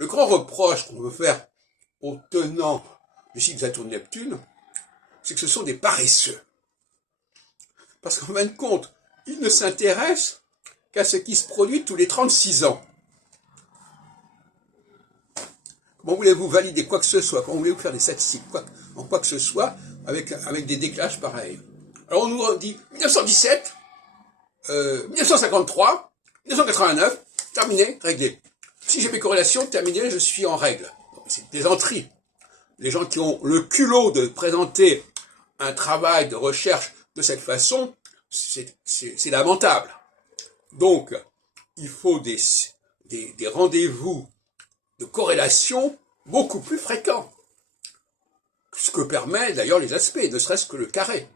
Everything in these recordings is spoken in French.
Le grand reproche qu'on veut faire aux tenants du cycle Saturne-Neptune, c'est que ce sont des paresseux. Parce qu'en fin de compte, ils ne s'intéressent qu'à ce qui se produit tous les 36 ans. Comment voulez-vous valider quoi que ce soit, comment voulez-vous faire des statistiques, en quoi que ce soit, avec des décalages pareils? Alors on nous dit 1917, 1953, 1989, terminé, réglé. Si j'ai mes corrélations, terminé, je suis en règle. C'est des plaisanteries. Les gens qui ont le culot de présenter un travail de recherche de cette façon, c'est lamentable. Donc, il faut des rendez-vous de corrélation beaucoup plus fréquents. Ce que permet d'ailleurs les aspects, ne serait-ce que le carré.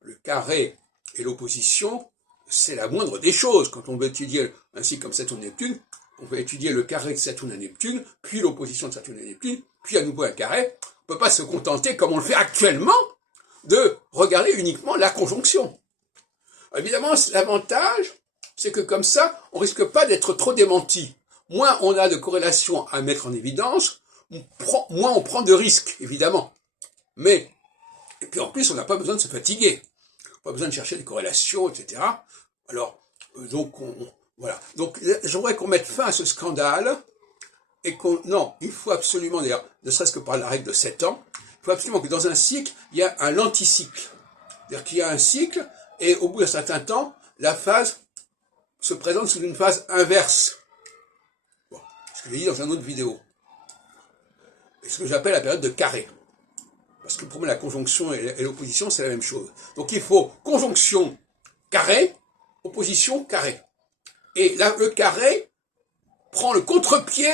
Le carré et l'opposition, c'est la moindre des choses. Quand on veut étudier un cycle comme Saturne-Neptune, on va étudier le carré de Saturne à Neptune, puis l'opposition de Saturne à Neptune, puis à nouveau un carré. On ne peut pas se contenter, comme on le fait actuellement, de regarder uniquement la conjonction. Évidemment, l'avantage, c'est que comme ça, on risque pas d'être trop démenti. Moins on a de corrélations à mettre en évidence, moins on prend de risques, évidemment. Mais, et puis en plus, on n'a pas besoin de se fatiguer. Pas besoin de chercher des corrélations, etc. Alors, donc, voilà. Donc, je voudrais qu'on mette fin à ce scandale, et non, il faut absolument, d'ailleurs, ne serait-ce que par la règle de 7 ans, il faut absolument que dans un cycle, il y ait un anticycle. C'est-à-dire qu'il y a un cycle, et au bout d'un certain temps, la phase se présente sous une phase inverse. Bon, ce que j'ai dit dans une autre vidéo. Et ce que j'appelle la période de carré. Parce que pour moi, la conjonction et l'opposition, c'est la même chose. Donc il faut conjonction carré, opposition carré. Et là, le carré prend le contre-pied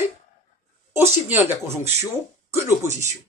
aussi bien de la conjonction que de l'opposition.